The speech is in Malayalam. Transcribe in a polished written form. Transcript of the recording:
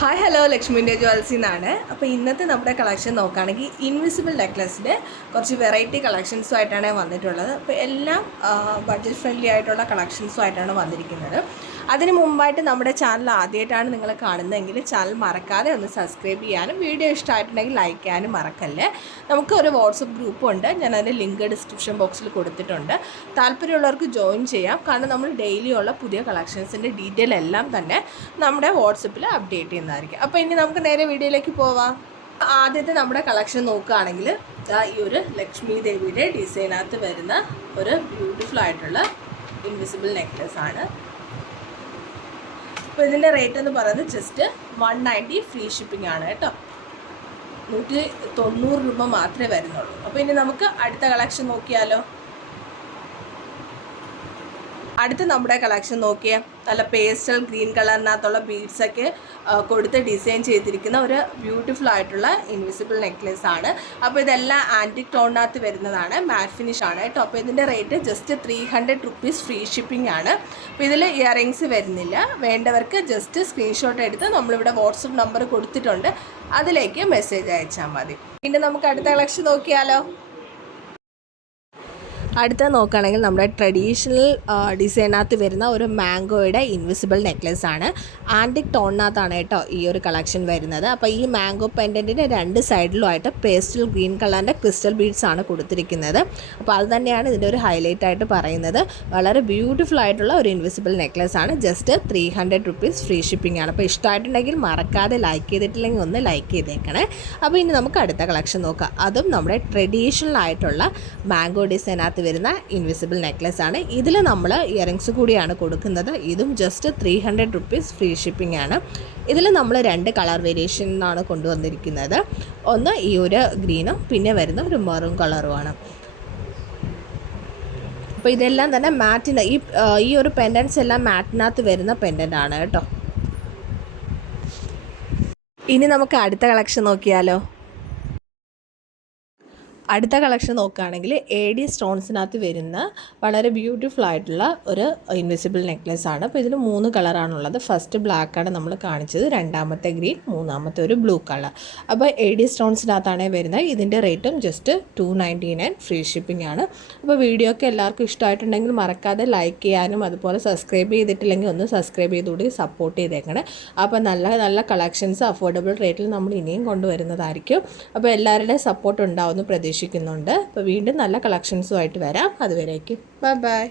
ഹായ് ഹലോ ലക്ഷ്മിൻ്റെ ജ്വൽസിൽ നിന്നാണ്. അപ്പോൾ ഇന്നത്തെ നമ്മുടെ കളക്ഷൻ നോക്കുകയാണെങ്കിൽ ഇൻവിസിബിൾ നെക്ലസിൻ്റെ കുറച്ച് വെറൈറ്റി കളക്ഷൻസുമായിട്ടാണ് വന്നിട്ടുള്ളത്. അപ്പോൾ എല്ലാം ബഡ്ജറ്റ് ഫ്രണ്ട്ലി ആയിട്ടുള്ള കളക്ഷൻസുമായിട്ടാണ് വന്നിരിക്കുന്നത്. അതിന് മുമ്പായിട്ട് നമ്മുടെ ചാനൽ ആദ്യമായിട്ടാണ് നിങ്ങൾ കാണുന്നതെങ്കിൽ ചാനൽ മറക്കാതെ ഒന്ന് സബ്സ്ക്രൈബ് ചെയ്യാനും വീഡിയോ ഇഷ്ടമായിട്ടുണ്ടെങ്കിൽ ലൈക്ക് ചെയ്യാനും മറക്കല്ലേ. നമുക്ക് ഒരു വാട്സപ്പ് ഗ്രൂപ്പുണ്ട്, ഞാൻ അതിൻ്റെ ലിങ്ക് ഡിസ്ക്രിപ്ഷൻ ബോക്സിൽ കൊടുത്തിട്ടുണ്ട്. താല്പര്യമുള്ളവർക്ക് ജോയിൻ ചെയ്യാം. കാരണം നമ്മൾ ഡെയിലി ഉള്ള പുതിയ കളക്ഷൻസിൻ്റെ ഡീറ്റെയിൽ എല്ലാം തന്നെ നമ്മുടെ വാട്സപ്പിൽ അപ്ഡേറ്റ് ചെയ്യുന്നതായിരിക്കും. അപ്പോൾ ഇനി നമുക്ക് നേരെ വീഡിയോയിലേക്ക് പോവാം. ആദ്യത്തെ നമ്മുടെ കളക്ഷൻ നോക്കുകയാണെങ്കിൽ ഈ ഒരു ലക്ഷ്മി ദേവിയുടെ ഡിസൈനകത്ത് വരുന്ന ഒരു ബ്യൂട്ടിഫുൾ ആയിട്ടുള്ള ഇൻവിസിബിൾ നെക്ലസ് ആണ്. അപ്പോൾ ഇതിൻ്റെ റേറ്റ് എന്ന് പറയുന്നത് ജസ്റ്റ് 190 ഫ്രീ ഷിപ്പിംഗ് ആണ് കേട്ടോ. 190 രൂപ മാത്രമേ വരുന്നുള്ളൂ. അപ്പോൾ ഇനി നമുക്ക് അടുത്ത കളക്ഷൻ നോക്കിയാലോ. അടുത്ത നമ്മുടെ കളക്ഷൻ നോക്കിയാൽ നല്ല പേസ്റ്റൽ ഗ്രീൻ കളറിനകത്തുള്ള ബീഡ്സൊക്കെ കൊടുത്ത് ഡിസൈൻ ചെയ്തിരിക്കുന്ന ഒരു ബ്യൂട്ടിഫുൾ ആയിട്ടുള്ള ഇൻവിസിബിൾ നെക്ലേസ് ആണ്. അപ്പോൾ ഇതെല്ലാം ആൻറ്റിക് ടോണിനകത്ത് വരുന്നതാണ്, മാറ്റ് ഫിനിഷ് ആണ് കേട്ടോ. അപ്പോൾ ഇതിൻ്റെ rate just 300 rupees free shipping ആണ്. അപ്പോൾ ഇതിൽ ഇയറിങ്സ് വരുന്നില്ല. വേണ്ടവർക്ക് ജസ്റ്റ് സ്ക്രീൻഷോട്ട് എടുത്ത് നമ്മളിവിടെ വാട്സപ്പ് നമ്പർ കൊടുത്തിട്ടുണ്ട്, അതിലേക്ക് മെസ്സേജ് അയച്ചാൽ മതി. പിന്നെ നമുക്ക് അടുത്ത കളക്ഷൻ നോക്കിയാലോ. അടുത്ത നോക്കുകയാണെങ്കിൽ നമ്മുടെ ട്രഡീഷണൽ ഡിസൈനകത്ത് വരുന്ന ഒരു മാംഗോയുടെ ഇൻവിസിബിൾ നെക്ലസ് ആണ്. ആൻറ്റിക് ടോണിനകത്താണ് കേട്ടോ ഈ ഒരു കളക്ഷൻ വരുന്നത്. അപ്പോൾ ഈ മാംഗോ പെൻഡൻറ്റിൻ്റെ രണ്ട് സൈഡിലുമായിട്ട് പേസ്റ്റൽ ഗ്രീൻ കളറിൻ്റെ ക്രിസ്റ്റൽ ബീഡ്സ് ആണ് കൊടുത്തിരിക്കുന്നത്. അപ്പോൾ അത് തന്നെയാണ് ഇതിൻ്റെ ഒരു ഹൈലൈറ്റ് ആയിട്ട് പറയുന്നത്. വളരെ ബ്യൂട്ടിഫുൾ ആയിട്ടുള്ള ഒരു ഇൻവിസിബിൾ നെക്ലസ് ആണ്. ജസ്റ്റ് 300 റുപ്പീസ് ഫ്രീ ഷിപ്പിംഗ് ആണ്. അപ്പോൾ ഇഷ്ടമായിട്ടുണ്ടെങ്കിൽ മറക്കാതെ ലൈക്ക് ചെയ്തിട്ടില്ലെങ്കിൽ ഒന്ന് ലൈക്ക് ചെയ്തേക്കണേ. അപ്പോൾ ഇനി നമുക്ക് അടുത്ത കളക്ഷൻ നോക്കാം. അതും നമ്മുടെ ട്രഡീഷണൽ ആയിട്ടുള്ള മാംഗോ ഡിസൈനകത്ത് വരുന്ന ഇൻവിസിബിൾ നെക്ലസ് ആണ്. ഇതിൽ നമ്മൾ ഇയറിങ്സ് കൂടിയാണ് കൊടുക്കുന്നത്. ഇതും ജസ്റ്റ് 300 റുപ്പീസ് ഫ്രീ ഷിപ്പിംഗ് ആണ്. ഇതിൽ നമ്മൾ രണ്ട് കളർ വേരിയേഷനാണ് കൊണ്ടുവന്നിരിക്കുന്നത്. ഒന്ന് ഈ ഒരു ഗ്രീനും പിന്നെ വരുന്ന ഒരു മെറൂൺ കളറുമാണ്. അപ്പോൾ ഇതെല്ലാം തന്നെ മാറ്റിന് ഈ ഒരു പെൻഡൻസ് എല്ലാം മാറ്റിനകത്ത് വരുന്ന പെൻഡൻ്റ് ആണ് കേട്ടോ. ഇനി നമുക്ക് അടുത്ത കളക്ഷൻ നോക്കിയാലോ. അടുത്ത കളക്ഷൻ നോക്കുകയാണെങ്കിൽ AD സ്റ്റോൺസിനകത്ത് വരുന്ന വളരെ ബ്യൂട്ടിഫുൾ ആയിട്ടുള്ള ഒരു ഇൻവിസിബിൾ നെക്ലസ് ആണ്. അപ്പോൾ ഇതിൽ 3 കളറാണുള്ളത്. ഫസ്റ്റ് ബ്ലാക്കാണ് നമ്മൾ കാണിച്ചത്, രണ്ടാമത്തെ ഗ്രീൻ, മൂന്നാമത്തെ ഒരു ബ്ലൂ കളർ. അപ്പോൾ AD സ്റ്റോൺസിനകത്താണ് വരുന്നത്. ഇതിൻ്റെ റേറ്റും ജസ്റ്റ് 299 ഫ്രീ ഷിപ്പിംഗ് ആണ്. അപ്പോൾ വീഡിയോ ഒക്കെ എല്ലാവർക്കും ഇഷ്ടമായിട്ടുണ്ടെങ്കിൽ മറക്കാതെ ലൈക്ക് ചെയ്യാനും അതുപോലെ സബ്സ്ക്രൈബ് ചെയ്തിട്ടില്ലെങ്കിൽ ഒന്ന് സബ്സ്ക്രൈബ് ചെയ്തുകൂടി സപ്പോർട്ട് ചെയ്തേക്കണേ. അപ്പോൾ നല്ല നല്ല കളക്ഷൻസ് അഫോർഡബിൾ റേറ്റിൽ നമ്മൾ ഇനിയും കൊണ്ടുവരുന്നതായിരിക്കും. അപ്പോൾ എല്ലാവരുടെയും സപ്പോർട്ട് ഉണ്ടാവുമെന്ന് പ്രതീക്ഷിക്കുന്നുണ്ട്. അപ്പോൾ വീണ്ടും നല്ല കളക്ഷൻസുമായിട്ട് വരാം. അതുവരേക്കും ബൈ ബൈ.